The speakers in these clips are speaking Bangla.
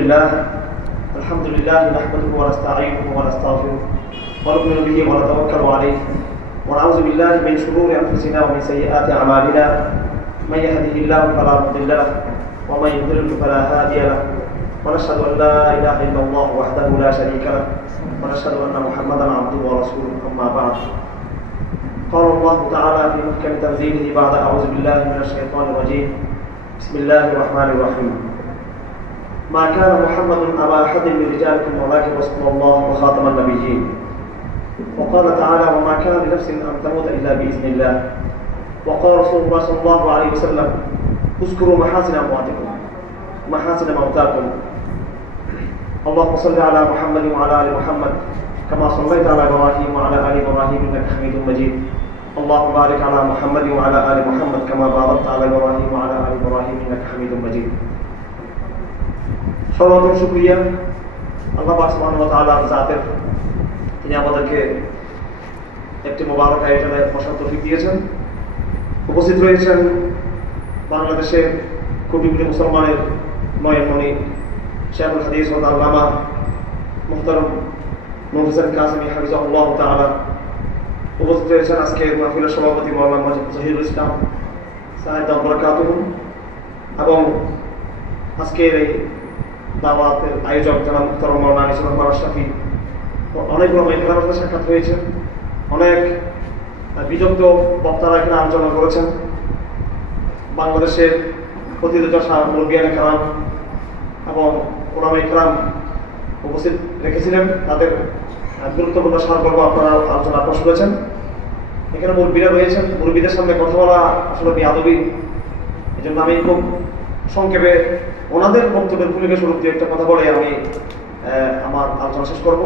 الحمد لله نحمده ونستعينه ونستغفره ونؤمن به ونتوكل عليه ونعوذ بالله من شرور انفسنا ومن سيئات اعمالنا من يهده الله فلا مضل له ومن يضلل فلا هادي له ونشهد ان لا اله الا الله وحده لا شريك له ونشهد ان محمدا عبده ورسوله اما بعد قال الله تعالى في محكم تنزيله بعد اعوذ بالله من الشيطان الرجيم بسم الله الرحمن الرحيم ما كان محمد أبا أحد من رجالكم ولكن رسول الله وخاتم النبيين وقال تعالى وما كان لنفس أن تموت إلا بإذن الله وقال رسول الله صلى الله عليه وسلم اذكروا محاسن أمواتكم ومحاسن موتاكم اللهم صل على محمد وعلى آل محمد كما صليت على إبراهيم وعلى آل إبراهيم إنك حميد مجيد اللهم بارك على محمد وعلى آل محمد كما باركت على إبراهيم وعلى آل إبراهيم إنك حميد مجيد সর্বপ্রথম শুকরিয়া আল্লাহ পাক সুবহানাহু ওয়া তাআলার জাতের, তিনি আমাদেরকে একটি মোবারক আয়োজনে বসার তৌফিক দিয়েছেন। উপস্থিত রয়েছেন বাংলাদেশের কোটি কোটি মুসলমানের নয়নমণি শাইখুল হাদিস ওয়া আল্লামা মুহতারাম নূর হোসেন কাসেমি হাফিজাহুল্লাহ তাআলা। উপস্থিত রয়েছেন আজকে মাহফিলের সভাপতি মাওলানা জহিরুল ইসলাম সাহেব বরকাতুহু এবং আজকের এই দাওয়াতের আয়োজক যারা মুহতারাম মাওলানা আনিসুল হক আশরাফি, অনেক মেহমানের সাথে সাক্ষাৎ হয়েছে, অনেক বিদগ্ধ বক্তারা এখানে আলোচনা করেছেন। বাংলাদেশের প্রতিযোগিতা মুরব্বিয়ানে কেরাম এবং ওলামায়ে কেরাম উপস্থিত রেখেছিলেন, তাদের গুরুত্বপূর্ণ সারগর্ভ আপনারা আলোচনা আপনারা শুনেছেন। এখানে মুরব্বিরা রয়েছেন, মুরব্বিদের সামনে কথা বলা আসলে বেয়াদবি, এই জন্য আমি খুব সংক্ষেপে ওনাদের বক্তব্যের ভূমিকা স্বরূপ দিয়ে একটা কথা বলে আমি আমার আলোচনা শেষ করব।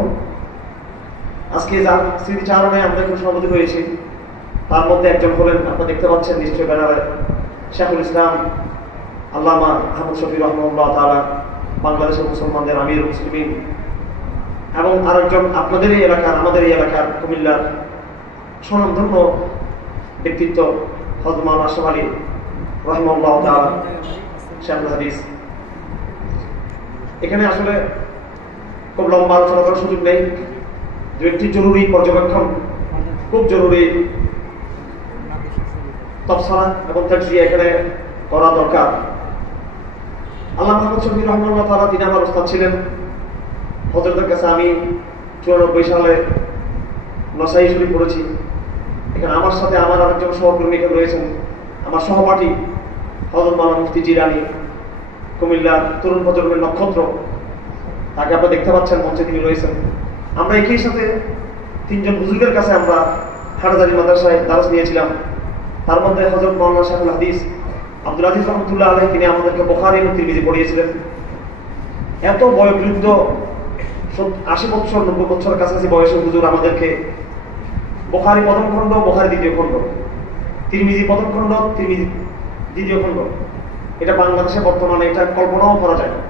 আজকে যার স্মৃতিচারণে আমরা একটু সভাপতি হয়েছি, তার মধ্যে একজন হলেন, আপনারা দেখতে পাচ্ছেন নিশ্চয় ব্যানারে, শাইখুল ইসলাম আল্লামা আহমদ শফি রাহমাহুল্লাহ তাআলা, বাংলাদেশের মুসলমানদের আমির মুসলিমিন, এবং আরেকজন আপনাদের এই এলাকার, আমাদের এই এলাকার কুমিল্লার স্বনামধন্য ব্যক্তিত্ব হযরত মাওলানা আশরাফ আলী রাহিমাহুল্লাহ তাআলা শাইখুল হাদিস। এখানে আসলে খুব লম্বা আলোচনা করার সুযোগ নেই, দু একটি জরুরি পর্যবেক্ষণ, খুব জরুরি তফসিল এবং তাজজিয়া এখানে করা দরকার। আল্লামা আহমদ শফি রাহমাহুল্লাহ তাআলা, তিনি আমার উস্তাদ ছিলেন। হযরতের কাছে আমি 94 সালে নসাই শরীফ পড়েছি। এখানে আমার সাথে আমার আরেকজন সহকর্মী এখানে রয়েছেন, আমার সহপাঠী হযরত মাওলানা মুফতি জিলানী, কুমিল্লার তরুণ প্রজন্মের নক্ষত্র, তাকে আপনারা দেখতে পাচ্ছেন, মঞ্চে তিনি রয়েছেন। আমরা একই সাথে 3 জন হুজুরের কাছে আমরা হাটহাজারী মাদ্রাসায় দারস নিয়েছিলাম। তার মধ্যে হযরত মাওলানা শাইখুল হাদিস আব্দুল আজিজ রহমাতুল্লাহ আলাইহি, তিনি আমাদেরকে বুখারী এবং তিরমিজি পড়িয়েছিলেন। এত বয়োবৃদ্ধ 80 বছর 90 বছরের কাছাকাছি বয়সী হুজুর আমাদেরকে বুখারী প্রথম খণ্ড, বুখারী দ্বিতীয় খণ্ড, তিরমিজি প্রথম খণ্ড, তিরমিজি দ্বিতীয় খণ্ড, এটা বাংলাদেশে বর্তমানে এটা কল্পনাও করা যায় না।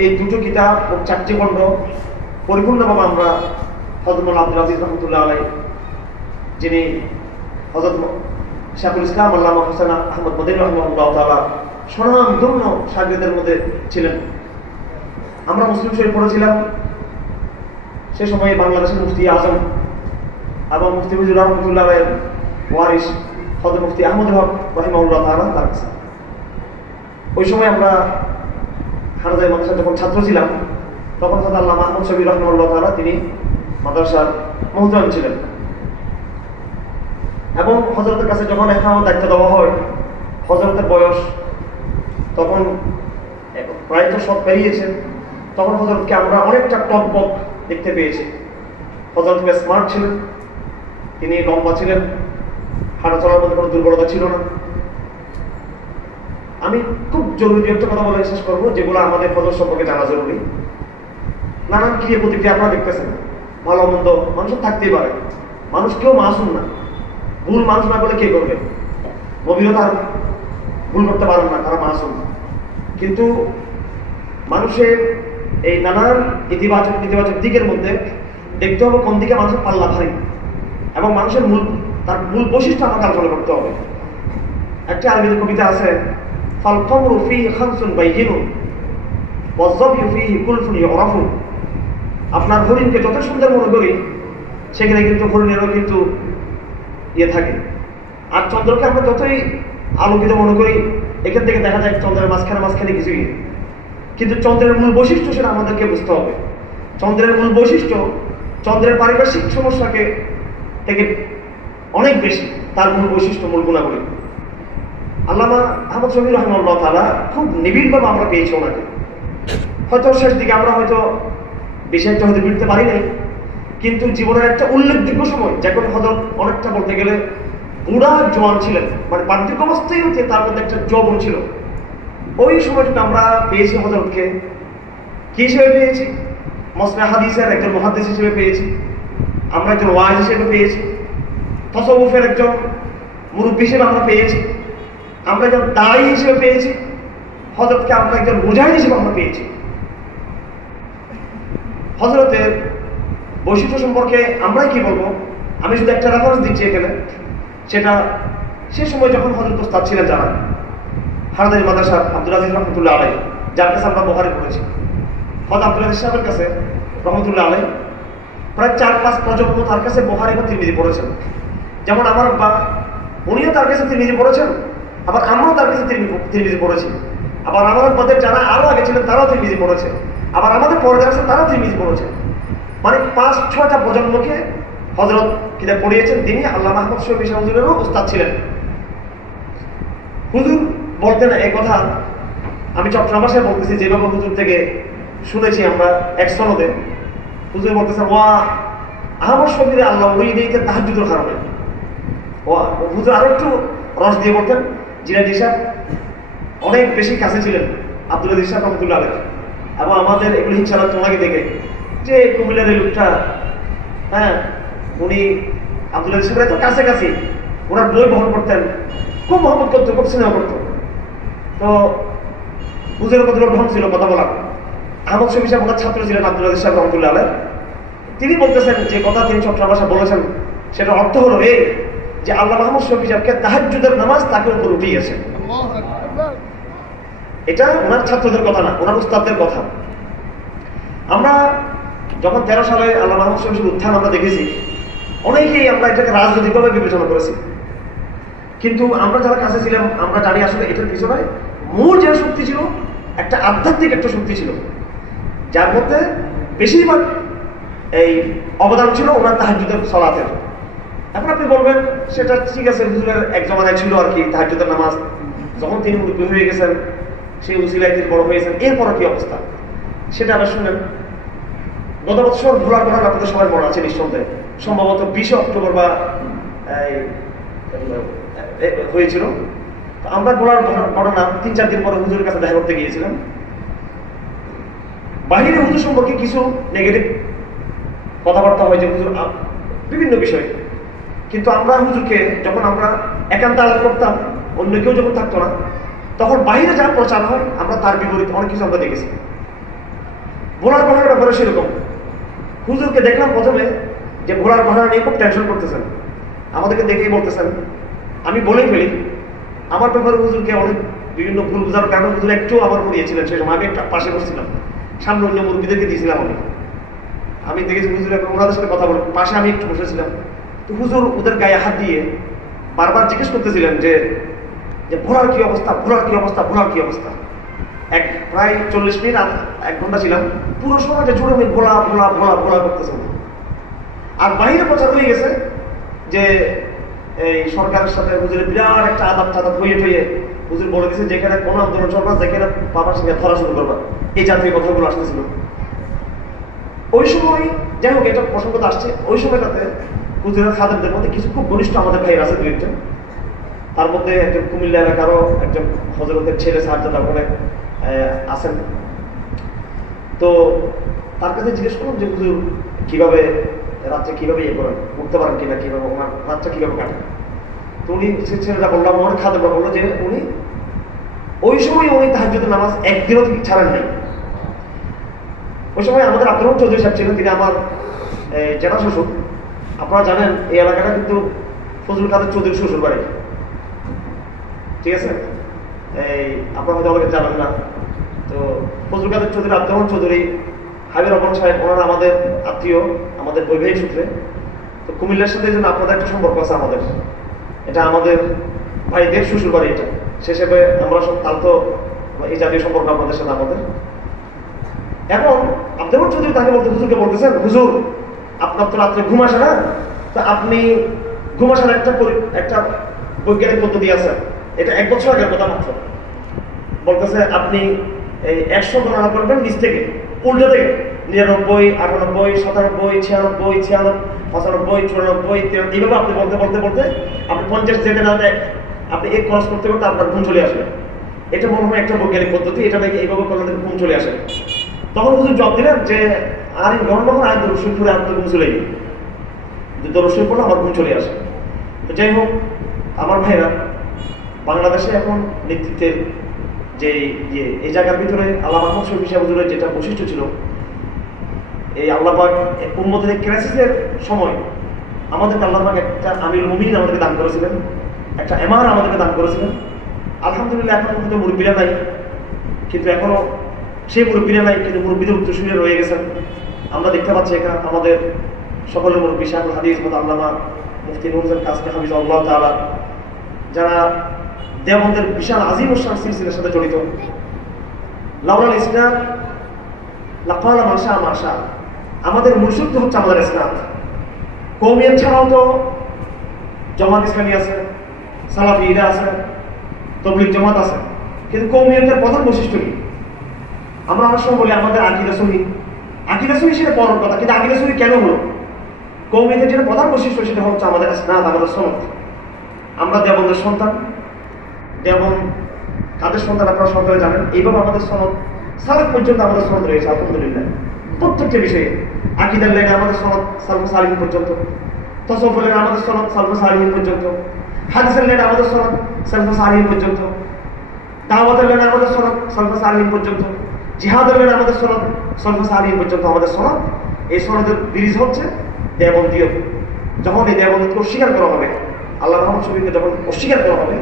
এই দুটো কিতাব ও 4টি খণ্ড পরিপূর্ণভাবে আমরা হযরত মাওলানা আব্দুল আজিজ রহমাতুল্লাহ আলাইহি, যিনি হযরত শাইখুল ইসলাম আল্লামা হোসেন আহমদ মদনী রাহিমাহুল্লাহ তাআলা স্বনামধন্য শাগিরদের মধ্যে ছিলেন। আমরা মুসলিম শরীফ পড়েছিলাম, সে সময় বাংলাদেশের মুফতি আজম এবং মুফতি মুজিবুর রহমাতুল্লাহ আলাইহির ওয়ারিস হযরত মুফতি আহমদ হক রাহিমাহুল্লাহ তাআলা তার কাছে। ওই সময় আমরা হাটহাজারী মাদ্রাসায় যখন ছাত্র ছিলাম, তখন হযরত আল্লামা আহমদ শফি রাহমাহুল্লাহ তাআলা তিনি মাদ্রাসার মুহতামিম ছিলেন। এবং হযরতের কাছে যখন এখন দায়িত্ব দেওয়া হয়, হযরতের বয়স তখন প্রায় তো সব পেরিয়েছে, তখন হযরতকে আমরা অনেকটা টকবক দেখতে পেয়েছি। হযরত বেশ স্মার্ট ছিলেন, তিনি লম্বা ছিলেন, হাঁটা চলার মধ্যে কোনো দুর্বলতা ছিল না। আমি খুব জরুরি একটা কথা বলে শেষ করবো, যেগুলো আমাদের হযরত সম্পর্কে জানা জরুরি। নানান ক্রিয়া প্রতিক্রিয়া আপনারা দেখতেছেন, ভালো মন্দ মানুষের থাকতেই পারে, মানুষ কেউ মাসুম না। ভুল মানুষ না বলে কে করবে? নবীও তার ভুল করতে পারেন না, তারা মাসুম। কিন্তু মানুষের এই নানান ইতিবাচক নেতিবাচক দিকের মধ্যে দেখতে হবে কোন দিকে মানুষের পাল্লা ভারী, এবং মানুষের তার মূল বৈশিষ্ট্য আমাকে আলোচনা করতে হবে। একটা আরবিতে কবিতা আছে, ফাল কমরু ফি খামসুন বাইয়িনুন আপনার হরিণকে যত সুন্দর মনে করি সেখানে কিন্তু হরিণেরও কিন্তু ইয়ে থাকে। আর চন্দ্রকে আমরা যতই আলোকিত মনে করি এখান থেকে দেখা যায় চন্দ্রের মাঝখানে কিছুই, কিন্তু চন্দ্রের মূল বৈশিষ্ট্য সেটা আমাদেরকে বুঝতে হবে। চন্দ্রের মূল বৈশিষ্ট্য চন্দ্রের পারিপার্শ্বিক সমস্যাকে থেকে অনেক বেশি তার মূল বৈশিষ্ট্য, মূল গুণাবলী। আল্লামা আহমদ শফি রহমাল্লাহ তাআলা খুব নিবিড়ভাবে আমরা পেয়েছি ওনাকে। হয়তো শেষ দিকে আমরা হয়তো বেশি একটা হয়তো বিড়তে পারি নাই, কিন্তু জীবনের একটা উল্লেখযোগ্য সময় যখন হযরত অনেকটা বলতে গেলে বুড়া জোয়ান ছিলেন, মানে বার্ধক্য অবস্থায় হচ্ছে তার মধ্যে একটা যৌবন ছিল, ওই সময়টুকু আমরা পেয়েছি হযরতকে কি হিসেবে পেয়েছি? মসনা হাদিসের একজন মুহাদ্দিস হিসেবে পেয়েছি, আমরা একজন ওয়াইজ হিসেবে পেয়েছি, তাসাউফের একজন মুরব্বী হিসেবে আমরা পেয়েছি, আমরা একজন দায়ী হিসেবে পেয়েছি, হযরতকে আমরা একজন মুজাহিদ হিসেবে আমরা পেয়েছি। হযরতের বৈশিষ্ট্য সম্পর্কে আমরাই কি বলবো? আমি শুধু একটা রেফারেন্স দিচ্ছি এখানে, সেটা সে সময় যখন হযরত ওস্তাদ ছিলেন যারা হারদানি মাদ্রাসা আব্দুল আজিজ রহমতুল্লাহ আলাইহি, যার কাছে আমরা বুখারী পড়েছি, হযরত আব্দুল আজিজ সাহেবের কাছে রহমতুল্লাহ আলাইহি প্রায় 4-5 প্রজন্ম তার কাছে বুখারী এবং তিরমিজি পড়েছেন। যেমন আমার আব্বা, উনিও তার কাছে তিরমিজি পড়েছেন, আবার আমরাও তার কাছে তিরমিজি পড়েছি, আবার আমাদের পদের যারা আরো আগে ছিলেন তারাও তিরমিজি পড়েছে, আবার আমাদের পরে যারা তারাও তিরমিজি পড়েছে। মানে 5-6টা প্রজন্মকে হযরত কিতাব পড়িয়েছেন। তিনি আল্লামা আহমদ শফি হুজুরেরও উস্তাদ ছিলেন। হুজুর বলতেন এই কথা, আমি চট্টগ্রাম ভাষায় বলতেছি, যেভাবে হুজুর থেকে শুনেছি আমরা এক সনদে, হুজুর বলতেছেন ওয়া আহমদ শফিরে আল্লাহ উড়িয়ে দিয়েছে তাহাজ্জুদের কারণে। হুজুর আরো একটু রস দিয়ে বলতেন, জিনাদি সাহেব অনেক বেশি কাছে ছিলেন আব্দুল আজিজ সাহেব রহমতুল্লাহ আলাইহি, এবং আমাদের এগুলো ইনশাআল্লাহ তোমাকে দেখে যে কুমিল্লার এই লোকটা, হ্যাঁ উনি আব্দুল আজিজ সাহেবের এত কাছাকাছি, ওনার বই বহন করতেন, খুব মহব্বত করতো, খুব স্নেহ করতো। তো হুজুরের কত ঢং ছিল কথা বলার। আহমদ শফি সাহেব ওনার ছাত্র ছিলেন আব্দুল আজিজ সাহেব রহমতুল্লাহ আলাইহি। তিনি বলতেছেন যে কথা তিনি চট্টগ্রাম ভাষা বলেছেন, সেটা অর্থ হলো এই যে আল্লাহ আহমদ শফি সাহেবকে তাহাজ্জুদের নামাজ তাকে উপর উঠিয়েছে। এটা ওনার ছাত্রদের কথা না, ওনার উস্তাদদের কথা। আমরা যখন 13 সালে আল্লাহ আহমদ শফির উত্থান আমরা দেখেছি, অনেকেই আমরা এটাকে রাজনৈতিকভাবে বিবেচনা করেছি, কিন্তু আমরা যারা কাছে ছিলাম আমরা জানি আসলে এটার পিছনে মূল যে শক্তি ছিল একটা আধ্যাত্মিক একটা শক্তি ছিল, যার মধ্যে বেশিরভাগ এই অবদান ছিল ওনার তাহাজ্জুদের সালাতের। এখন আপনি বলবেন সেটা ঠিক আছে, হুজুরের এক জমানায় ছিল আর কি তাহাজ্জুদের নামাজ, যখন তিনি মুরব্বী হয়ে গেছেন সেই উসিলায় তিনি বড় হয়েছেন, এরপর কি অবস্থা সেটা আবার শুনেন। গত বছর ভোলার ঘটনা আপনাদের সবাই মনে আছে নিঃসন্দেহে, সম্ভবত 20 অক্টোবর বা হয়েছিল। আমরা ভোলার ঘটনা 3-4 দিন পরে হুজুরের কাছে দেখা করতে গিয়েছিলাম। বাহিরে হুজুর সম্পর্কে কিছু নেগেটিভ কথাবার্তা হয় যে হুজুর বিভিন্ন বিষয়ে, কিন্তু আমরা হুজুরকে যখন আমরা একান্ত আলাপ করতাম, অন্য কেউ যখন থাকতো না, তখন বাহিরে যা প্রচার হয় আমরা তার বিপরীত অনেক কিছু আমরা দেখেছি। ভোলার ঘটনার ব্যাপারে সেরকম। হুজুরকে দেখলাম প্রথমে যে ভোলার ঘটনা নিয়ে খুব টেনশন করতেছেন, আমাদেরকে দেখেই বলতেছেন, আমি বলেই ফেলি আমার ব্যাপারে হুজুরকে অনেক বিভিন্ন ভুল বোঝার কারণে হুজুর একটু আমার পড়িয়েছিলেন। সেই সময় আমি একটা পাশে বসছিলাম, সামনে অন্য মুরব্বীদেরকে দিয়েছিলাম। আমি দেখেছি হুজুর ওনাদের সাথে কথা বলে, পাশে আমি একটু বসেছিলাম। তো হুজুর ওদের গায়ে হাত দিয়ে বারবার জিজ্ঞেস করতেছিলেন যে ভোলার কি অবস্থা, ভোলার কি অবস্থা, ভোলার কি অবস্থা। প্রায় 40 মিনিট 1 ঘন্টা ছিলাম, পুরো সময়টা জুড়ে আমি ভোলা ভোলা ভোলা ভোলা করতেছেন। আর বাইরে প্রচার হয়ে গেছে যে এই সরকারের সাথে হুজুরের বিরাট একটা আদাব টাদাব হয়ে ঠয়ে হুজুর বলে দিয়েছে যেখানে কোনো আন্দোলন চলবা, যেখানে বাবার সঙ্গে ধরা শুরু করবা, এই জাতীয় কথাগুলো আসতেছিল। ওই সময় যাই হোক, এটা প্রসঙ্গত আসছে, ওই সময়টাতে হুজুরের খাদেমদের মধ্যে কিছু খুব ঘনিষ্ঠ আমাদের ভাইয়ের আছে 2-1জন। তার মধ্যে একজন কুমিল্লা এলাকারও একজন হযরতের ছেলে সাহায্যতা বলে আছেন। তো তার কাছে জিজ্ঞেস করলাম যে হুজুর কিভাবে রাত্রে কিভাবে ইয়ে করেন, উঠতে পারেন কিনা, কিভাবে ওনার রাতটা কিভাবে কাটেন। তো উনি সে ছেলেটা বললাম, আমার খাদেমরা বললো যে উনি ওই সময় উনি তাহাজ্জুদের নামাজ একদিনও ছাড়েন নাই। ওই সময় আমাদের আব্দুর রহমান চৌধুরী সাহেব ছিলেন, তিনি আমার জেঠা শ্বশুর। আপনারা জানেন এই এলাকাটা কিন্তু ফজলুল কাদের চৌধুরী শ্বশুর বাড়ি, ঠিক আছে? এই আপনারা হয়তো অনেকে জানেন না, তো ফজলুল কাদের চৌধুরী, আব্দুর রহমান চৌধুরী, হাবিব রহমান সাহেব, ওনারা আমাদের আত্মীয়, আমাদের বৈবাহিক সূত্রে। তো কুমিল্লার সাথে যেন আপনাদের একটা সম্পর্ক আছে আমাদের, এটা আমাদের ভাইদের শ্বশুর বাড়ি, এটা সে হিসেবে আমরা সব তাল তো এই জাতীয় সম্পর্ক আমাদের সাথে আমাদের। এখন আব্দুর রহমান চৌধুরী তাকে বলতে হুজুরকে বলতেছেন, হুজুর আপনার তো রাত্রে ঘুম আসে না, তো আপনি ঘুম আসার একটা বৈজ্ঞানিক পদ্ধতি আছে, এটা 1 বছর আগের কথা মাত্র। বলতেছে আপনি এই 100 গণনা করবেন নিচ থেকে, উল্টো থেকে, 99, 98, 97, 96, 96, 95, 94, এইভাবে আপনি বলতে বলতে বলতে আপনি 50 যেতে না আপনি এক খরচ করতে করতে আপনার ঘুম চলে আসবে। এটা মনে হয় একটা বৈজ্ঞানিক পদ্ধতি, এটা নাকি এইভাবে করলে ঘুম চলে আসে। তখন হুজুর জবাব দিলেন যে আর গণনা করে আর রসুন করে আপনার ঘুম চলে গেল, রসুন পড়লে আমার ঘুম চলে আসে। তো যাই হোক আমার ভাইরা, বাংলাদেশে এখন নেতৃত্বের যে এই জায়গার ভিতরে আল্লাহ মাহমুদ শফি সাহেব হুজুরের যেটা বৈশিষ্ট্য ছিল, এই আল্লাহ পাক উম্মতের ক্রাইসিসের সময় আমাদেরকে আল্লাহ পাক একটা আমিরুল মুমিনিন আমাদেরকে দান করেছিলেন, একটা এমার আমাদেরকে দান করেছিলেন। আলহামদুলিল্লাহ এখন কিন্তু মুরব্বীরা নাই, কিন্তু এখনো সেই মুরব্বীরা নাই, কিন্তু মুরব্বীদের উত্তরসূরিরা রয়ে গেছেন। আমরা দেখতে পাচ্ছি এখানে আমাদের সকলের মুরব্বী শাহুল হাদিস আল্লামা মুফতি নুরুল হোসেন কাসমি হাফিজাহুল্লাহ তাআলা, যারা দেওবন্দের বিশাল আজিম শান সিলসিলার সাথে জড়িত। লাউলাল ইসলাম লাকালা মাশা মাশা, আমাদের মুর্শিদ হচ্ছে আমাদের ইসলাম। কওমিয়ত ছাড়াও তো জামাত ইসলামী আছে, সালাফিরা আছে, তাবলীগ জামাত আছে, কিন্তু কওমিয়তের প্রধান বৈশিষ্ট্য কি? আমরা অনেক সময় বলি আমাদের আকীদা সহিহ, আকীদা সহিহ সেটা পরের কথা, কিন্তু আকীদা সহিহ কেন হলো? কওমিয়তের যেটা প্রধান বৈশিষ্ট্য সেটা হচ্ছে আমাদের ইসনাদ, আমাদের সনদ। আমরা দেওবন্দের সন্তান, দেওবন্দ কাদের সন্তান আপনারা সন্তানে জানেন। এইভাবে আমাদের সনদ সালাফ পর্যন্ত আমাদের সনদ রয়েছে আলহামদুলিল্লাহ। প্রত্যেকটা বিষয়ে আকীদার লাইনে আমাদের সনদ সালফুস সালিহিন পর্যন্ত, তাসাউফের লাইনে আমাদের সনদ সালফুস সালিহিন পর্যন্ত, হাদিসের লাইনে আমাদের সনদ সালফুস সালিহিন পর্যন্ত, দাওয়াতের লাইনে আমাদের সনদ সালফুস সালিহিন পর্যন্ত, জিহাদের লাইনে আমাদের সনদ সালফুস সালিহিন পর্যন্ত আমাদের সনদ। এই সনদের ব্রিজ হচ্ছে দেওবন্দীয়। যখন এই দেওবন্দকে অস্বীকার করা হবে, আল্লাহ মাহমুদ শফিকে যখন অস্বীকার করা হবে,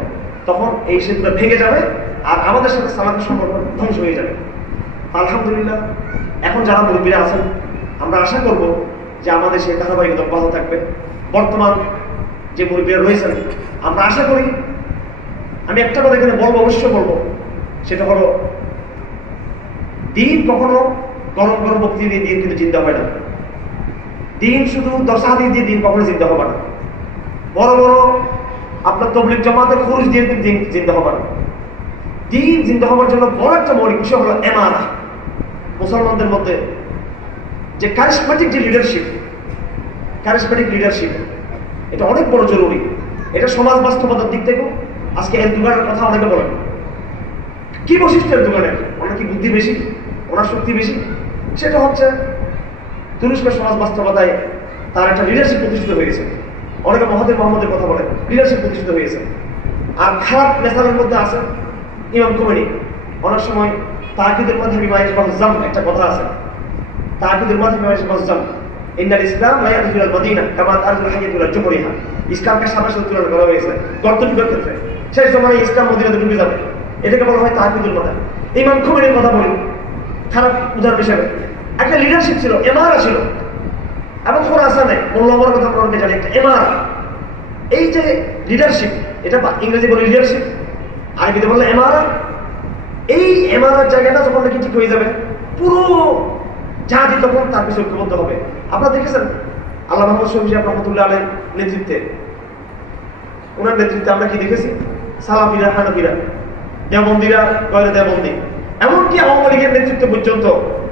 তখন এই সেতুটা ভেঙে যাবে আর আমাদের সাথে সালাফের সম্পর্ক ধ্বংস হয়ে যাবে। আলহামদুলিল্লাহ এখন যারা মুরব্বীরা আছেন, আমরা আশা করব যে আমাদের সেই ধারাবাহিকতা অব্যাহত থাকবে। বর্তমান যে মুরব্বীরা রয়েছেন, আমরা আশা করি, আমি একটা কথা এখানে বলবো, অবশ্যই বলবো, সেটা হলো দিন কখনো গরম গরম বক্তৃতা দিয়ে দিন কিন্তু চিন্তা হয় না। দিন শুধু 10 হাদিস দিয়ে দিন কখনো চিন্তা হবে না। বড় বড় আপনার তাবলীগ জামাতের খুরুজ দিয়ে দিন চিন্তা হবে না। দিন চিন্তা হওয়ার জন্য বড় একটা মৌলিক বিষয় হলো এমানা। মুসলমানদের মধ্যে যে ক্যারিজমেটিক যে লিডারশিপ, ক্যারিজমেটিক লিডারশিপ, এটা অনেক বড় জরুরি। এটা সমাজ বাস্তবতার দিক থেকেও আজকে এরদোগানের কথা অনেকে বলেন। কি বৈশিষ্ট্য এরদোগানের? ওনার কি বুদ্ধি বেশি, ওনার শক্তি বেশি? সেটা হচ্ছে তুরস্কের সমাজ বাস্তবতায় তার একটা লিডারশিপ প্রতিষ্ঠিত হয়েছে। অনেকে মহাদেব মোহাম্মদের কথা বলে, লিডারশিপ প্রতিষ্ঠিত হয়েছে। আর খারাপ নেতাদের মধ্যে আছে ইমাম খুমেনি। অনেক সময় তাকিদের মাঝে বিমাইশ বাহজাম একটা কথা আছে, তাকিদের মাঝে বিমাইশ বাহজাম, ইন্নাল ইসলাম লা ইয়ারজুল আল মদিনা কামা তারজুল হাইয়াতুল জুহরিহা। ইসলামকে সাথে সাথে তুলনা করা হয়েছে গর্ত ডুবের ক্ষেত্রে। সেই সময় ইসলাম মদিনাতে ডুবে যাবে, এটাকে বলা হয় তাকিদুল মাথা। ইমাম খুমেনির কথা বলি খারাপ উদাহরণ হিসেবে। একটা লিডারশিপ ছিল, এমারা ছিল, এবং খোরাসানে মোল্লামার কথা আমরা জানি একটা এমারা। এই যে লিডারশিপ, এটা ইংরেজি বলে লিডারশিপ, আরবিতে বললে এমারা। এই এমারার জায়গাটা যখন দেখি ঠিক হয়ে যাবে, পুরো জাতি তখন তার পিছনে ঐক্যবদ্ধ হবে। আপনারা দেখেছেন আল্লাহ মাহমুদ শফি সাহেব রহমতুল্লাহ আলাইহির নেতৃত্বে, ওনার নেতৃত্বে আমরা কি দেখেছি? সালাফিরা, হানাফিরা, দেওবন্দীরা, গয়রে দেওবন্দী, এমনকি আওয়ামী লীগের নেতৃত্ব পর্যন্ত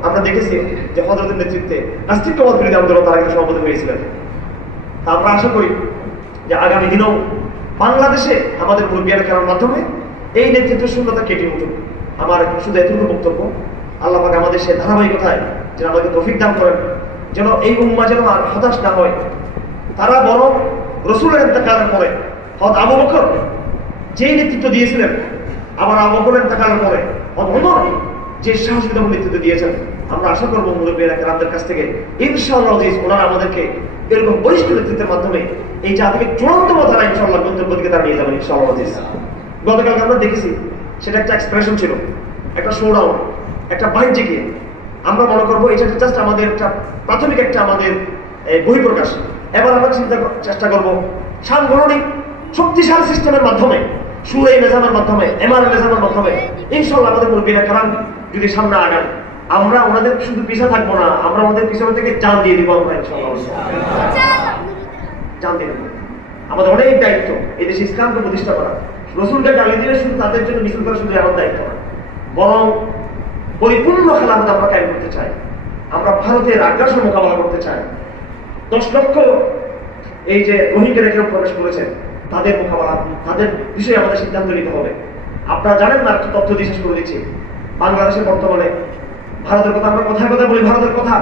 আমরা দেখেছি যে হযরতের নেতৃত্বে নাস্তিকবাদ বিরোধী আন্দোলন তারা কিন্তু সভাপতি হয়েছিলেন। তা আমরা আশা করি যে আগামী দিনেও বাংলাদেশে আমাদের মুরব্বিয়ানা কেরামের মাধ্যমে এই নেতৃত্বের শূন্যতা কেটে উঠুক। আমার শুধু এতটুকু বক্তব্য, আল্লাহ পাক আমাদের সে ধারাবাহিকতায় যেন আমাদেরকে তৌফিক দান করেন, যেন এই উম্মাহ যেন আর হতাশ না হয়। তারা বরং রাসূলের ইন্তেকালের পরে হযরত আবু বকর যেই নেতৃত্ব দিয়েছিলেন, আবার আবু বকরের ইন্তেকালের পরে ওমর যে সাহসিকতা নেতৃত্ব দিয়েছেন, আমরা আশা করবো মুরব্বিয়ানা কেরামদের কাছ থেকে ইনশাআল্লাহ ওনারা আমাদেরকে এরকম বরিষ্ঠ নেতৃত্বের মাধ্যমে এই জাতিকে চূড়ান্তম ধারা ইনশাআল্লাহ গন্তব্যের দিকে তারা নিয়ে যাবেন ইনশাআল্লাহ। গতকালকে আমরা দেখেছি সেটা একটা এক্সপ্রেশন ছিল, একটা শোডাউন। একটা বাণিজ্যিকে আমরা মনে করবো এটা জাস্ট আমাদের একটা প্রাথমিক একটা আমাদের বহিঃপ্রকাশ। এবার আমরা চেষ্টা করবো সাংগঠনিক শক্তিশালী সিস্টেমের মাধ্যমে, সুরে নিজামের মাধ্যমে, এমআরএ নিজামের মাধ্যমে ইনশাল্লাহ আমাদের মুরব্বীরা কারণ যদি সামনে আগান, আমরা ওনাদের শুধু পিছিয়ে থাকবো না, আমরা ওনাদের পিছনে থেকে জান দিয়ে দিব। আমরা ইনশাল্লাহ জান দিয়ে দেবো। আমাদের অনেক দায়িত্ব এই দেশে ইসলামকে প্রতিষ্ঠা করা। রসুলকে গালি দিলে শুধু তাদের জন্য মিছিল করা শুধু আমার দায়িত্ব না, বরং পরিপূর্ণ খেলাফত আমরা কায়েম করতে চাই। আমরা ভারতের আগ্রাসন মোকাবেলা করতে চাই। 10 লক্ষ এই যে রোহিঙ্গারা এখানে প্রবেশ করেছেন, তাদের মোকাবেলা, তাদের বিষয়ে আমাদের সিদ্ধান্ত নিতে হবে। আপনারা জানেন না, একটা তথ্য দিয়ে শেষ করে দিচ্ছি। বাংলাদেশের বর্তমানে ভারতের কথা আমরা কথায় কথা বলি, ভারতের কথা,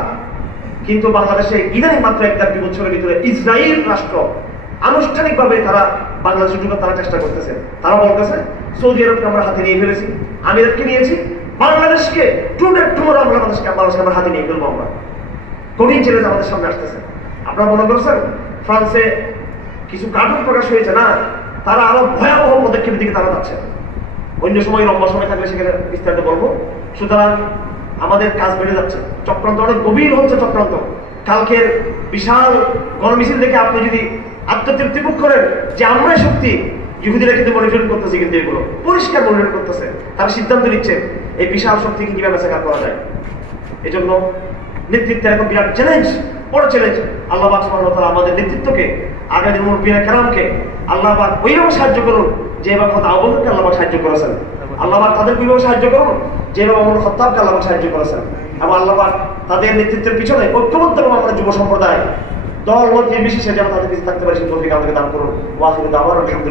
কিন্তু বাংলাদেশে ইদানিং মাত্র 1-2 বছরের ভিতরে ইসরায়েল রাষ্ট্র আনুষ্ঠানিকভাবে তারা বাংলাদেশের জন্য তারা চেষ্টা করতেছে। তারা বলতেছে সৌদি আরবকে আমরা হাতে নিয়ে ফেলেছি, আমিরাতকে নিয়েছি, বাংলাদেশকে টুমোরো আমরা বাংলাদেশকে আমরা হাতে নিয়ে ফেলবো। আমরা কঠিন চ্যালেঞ্জ আমাদের সামনে আসতেছে। আপনারা মনে করছেন ফ্রান্সে কিছু কার্টুন প্রকাশ হয়েছে না, তারা আরো ভয়াবহ পদক্ষেপের দিকে তারা যাচ্ছে। অন্য সময় লম্বা সময় থাকলে সেখানে বিস্তারিত বলবো। সুতরাং আমাদের কাজ বেড়ে যাচ্ছে, চক্রান্ত অনেক গভীর হচ্ছে চক্রান্ত। কালকের বিশাল গণমিছিল দেখে আপনি যদি আত্মতৃপ্তি মুখ করেন যে আমরাই শক্তি, ইহুদিরা কিন্তু মনিটরিং করতেছে, কিন্তু এগুলো পরিষ্কার মনিটরিং করতেছে, তারা সিদ্ধান্ত নিচ্ছে এই বিশাল শক্তিকে কিভাবে সাকার করা যায়। এই জন্য নেতৃত্বের এখন বিরাট চ্যালেঞ্জ, বড় চ্যালেঞ্জ। আল্লাহ পাক সুবহানাহু ওয়া তাআলা আমাদের নেতৃত্বকে, আগামী মুরব্বিয়া কেরামকে আল্লাহ পাক ওইভাবে সাহায্য করুন যেভাবে কথা আবু বকরকে আল্লাহ পাক সাহায্য করেছেন। আল্লাহ পাক তাদের কিভাবে সাহায্য করুন যেভাবে ওমর খাত্তাবকে আল্লাহ পাক সাহায্য করেছেন। এবং আল্লাহ পাক তাদের নেতৃত্বের পিছনে ঐক্যবদ্ধভাবে আমরা যুব সম্প্রদায় দল মত নির্বিশেষে যেন তাদের পিছনে থাকতে পারি সেই তৌফিক আমাদেরকে দান করুন। ওয়া আখিরু দাওয়ানা আলহামদুলিল্লাহ।